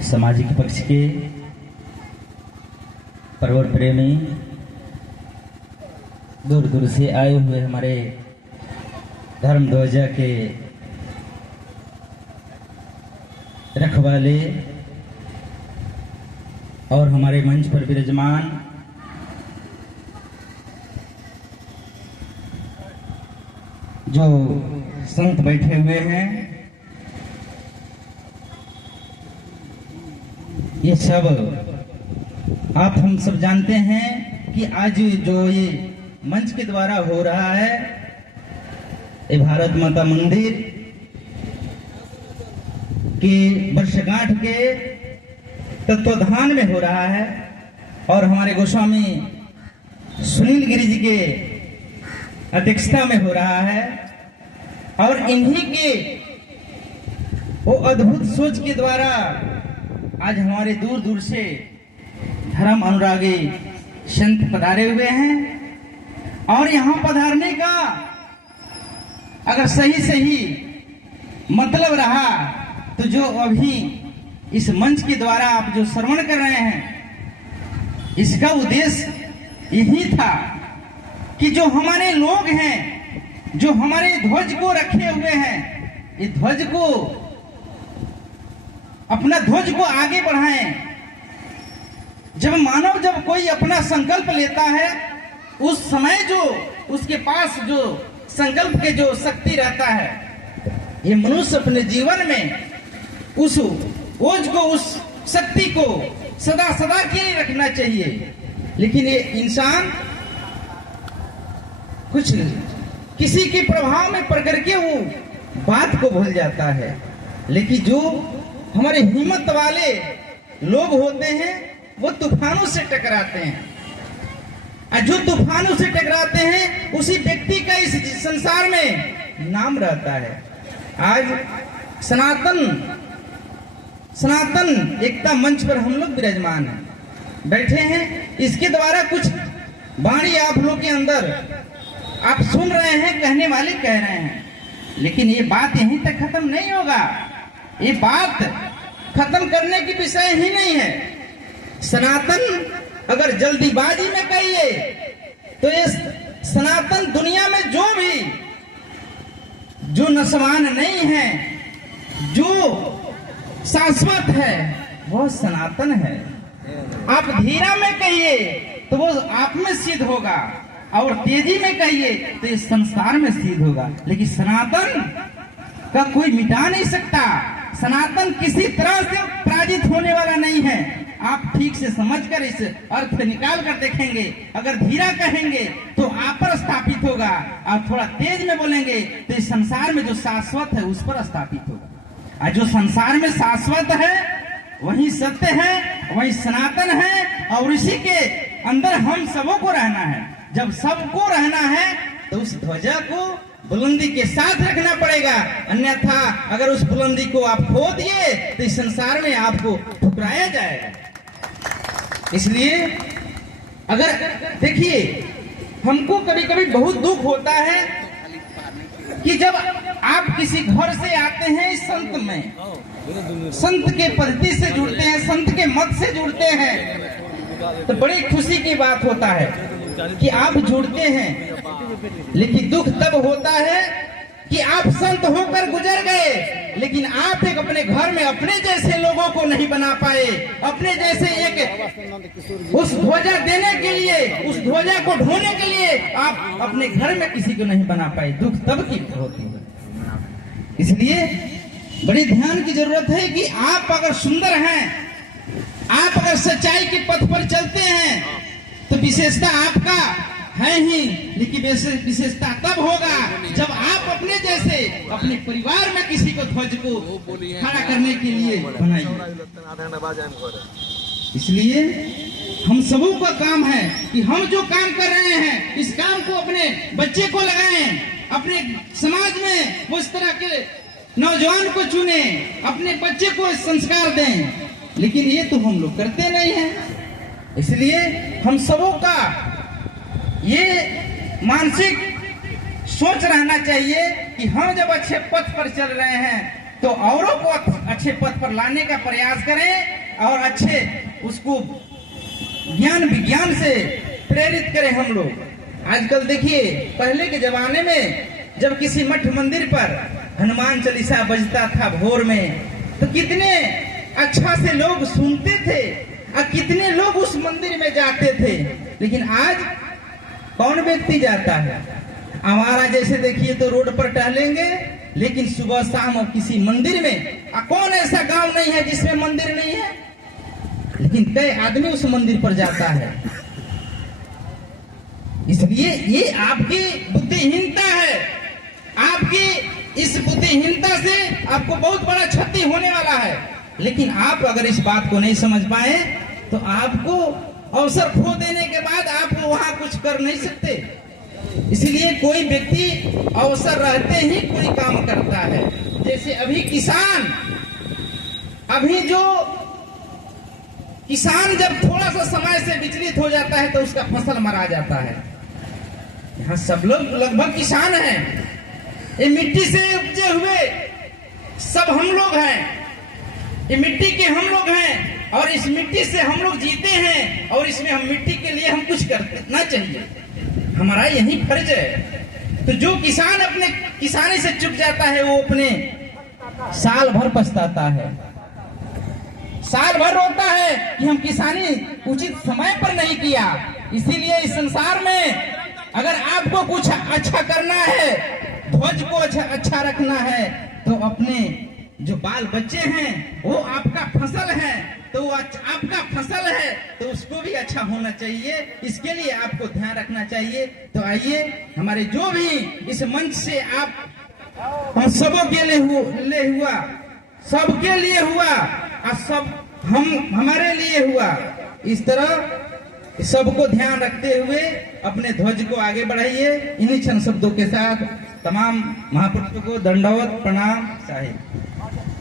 सामाजिक पक्ष के परवर प्रेमी, दूर दूर से आए हुए हमारे धर्म ध्वजा के रखवाले और हमारे मंच पर विराजमान जो संत बैठे हुए हैं, ये सब आप हम सब जानते हैं कि आज जो ये मंच के द्वारा हो रहा है, ये भारत माता मंदिर की वर्षगांठ के तत्वाधान में हो रहा है और हमारे गोस्वामी सुनील गिरी जी के अध्यक्षता में हो रहा है और इन्हीं के वो अद्भुत सोच के द्वारा आज हमारे दूर दूर से धर्म अनुरागी संत पधारे हुए हैं और यहाँ पधारने का अगर सही सही मतलब रहा तो जो अभी इस मंच के द्वारा आप जो श्रवण कर रहे हैं, इसका उद्देश्य यही था कि जो हमारे लोग हैं, जो हमारे ध्वज को रखे हुए हैं, इस ध्वज को अपना ध्वज को आगे बढ़ाएं। जब कोई अपना संकल्प लेता है, उस समय जो उसके पास जो संकल्प के जो शक्ति रहता है, ये मनुष्य अपने जीवन में उस ओज को, उस शक्ति को सदा सदा के लिए रखना चाहिए। लेकिन ये इंसान कुछ किसी के प्रभाव में पड़ करके वो बात को भूल जाता है। लेकिन जो हमारे हिम्मत वाले लोग होते हैं, वो तूफानों से टकराते हैं और जो तूफानों से टकराते हैं, उसी व्यक्ति का इस संसार में नाम रहता है। आज सनातन एकता मंच पर हम लोग विराजमान हैं, बैठे हैं। इसके द्वारा कुछ वाणी आप लोग के अंदर आप सुन रहे हैं, कहने वाले कह रहे हैं, लेकिन ये बात यहीं तक खत्म नहीं होगा। ये बात खत्म करने की विषय ही नहीं है। सनातन अगर जल्दीबाजी में कहिए तो ये सनातन दुनिया में जो नस्वान नहीं है, जो शाश्वत है, वो सनातन है। आप धीरा में कहिए तो वो आप में सिद्ध होगा और तेजी में कहिए तो इस संसार में सिद्ध होगा। लेकिन सनातन का कोई मिटा नहीं सकता। सनातन किसी तरह से पराजित होने वाला नहीं है। आप ठीक से समझकर इस अर्थ निकाल कर देखेंगे। अगर धीरा कहेंगे तो आप पर स्थापित होगा और थोड़ा तेज में बोलेंगे तो इस संसार में जो शाश्वत है उस पर स्थापित होगा। और जो संसार में शाश्वत है वही सत्य है, वही सनातन है और इसी के अंदर हम सबों को रहना है। जब सबको रहना है तो उस ध्वजा को बुलंदी के साथ रखना पड़ेगा, अन्यथा अगर उस बुलंदी को आप खो दिए तो इस संसार में आपको ठुकराया जाएगा। इसलिए अगर देखिए, हमको कभी कभी बहुत दुख होता है कि जब आप किसी घर से आते हैं, संत में, संत के पद्धति से जुड़ते हैं, संत के मत से जुड़ते हैं, तो बड़ी खुशी की बात होता है कि आप जुड़ते हैं। लेकिन दुख तब होता है कि आप संत होकर गुजर गए, लेकिन आप एक अपने घर में अपने जैसे लोगों को नहीं बना पाए, अपने जैसे एक उस ध्वजा देने के लिए, उस ध्वजा को ढोने के लिए आप अपने घर में किसी को नहीं बना पाए। दुख तब की होती है। इसलिए बड़ी ध्यान की जरूरत है कि आप अगर सुंदर हैं, आप अगर सच्चाई के पथ पर चलते हैं तो विशेषता आपका है ही, लेकिन विशेषता तब होगा जब आप अपने जैसे अपने परिवार में किसी को ध्वज को खड़ा करने के लिए बनाइए। इसलिए हम सबों का काम है कि हम जो काम कर रहे हैं, इस काम को अपने बच्चे को लगाएं, अपने समाज में वो इस तरह के नौजवान को चुने, अपने बच्चे को संस्कार दें। लेकिन ये तो हम लोग करते नहीं हैं। इसलिए हम सबों का ये मानसिक सोच रहना चाहिए कि हम जब अच्छे पथ पर चल रहे हैं तो औरों को अच्छे पथ पर लाने का प्रयास करें और अच्छे उसको ज्ञान विज्ञान से प्रेरित करें हम लोग। आजकल देखिए, पहले के जमाने में जब किसी मठ मंदिर पर हनुमान चालीसा बजता था भोर में, तो कितने अच्छा से लोग सुनते थे और कितने लोग उस मंदिर में जाते थे। लेकिन आज कौन व्यक्ति जाता है? हमारा जैसे देखिए तो रोड पर टहलेंगे, लेकिन सुबह शाम और किसी मंदिर में, कौन ऐसा गांव नहीं है जिसमें मंदिर नहीं है? लेकिन कई आदमी उस मंदिर पर जाता है। इसलिए ये आपकी बुद्धिहीनता है। आपकी इस बुद्धिहीनता से आपको बहुत बड़ा क्षति होने वाला है। लेकिन आप अगर इस बात को नहीं समझ पाए तो आपको अवसर खो देने के बाद आप वहां कुछ कर नहीं सकते। इसलिए कोई व्यक्ति अवसर रहते ही कोई काम करता है। जैसे अभी किसान जब थोड़ा सा समय से विचलित हो जाता है तो उसका फसल मरा जाता है। यहाँ सब लोग लगभग किसान हैं। ये मिट्टी से उपजे हुए सब हम लोग हैं। ये मिट्टी के हम लोग हैं और इस मिट्टी से हम लोग जीते हैं और इसमें हम मिट्टी के लिए हम कुछ करना चाहिए। हमारा यही फर्ज है। तो जो किसान अपने किसानी से चूक जाता है वो अपने साल भर पछताता है, साल भर रोता है कि हम किसानी उचित समय पर नहीं किया। इसीलिए इस संसार में अगर आपको कुछ अच्छा करना है, ध्वज को अच्छा रखना है, तो अपने जो बाल बच्चे हैं वो आपका फसल है, तो वो आपका फसल है तो उसको भी अच्छा होना चाहिए। इसके लिए आपको ध्यान रखना चाहिए। तो आइए, हमारे जो भी इस मंच से आप हम सबों के लिए हुआ, सबके लिए हुआ और सब हमारे लिए हुआ, इस तरह सबको ध्यान रखते हुए अपने ध्वज को आगे बढ़ाइए। इन्हीं क्षण शब्दों के साथ तमाम महापुरुषों को दंडवत प्रणाम साहिब।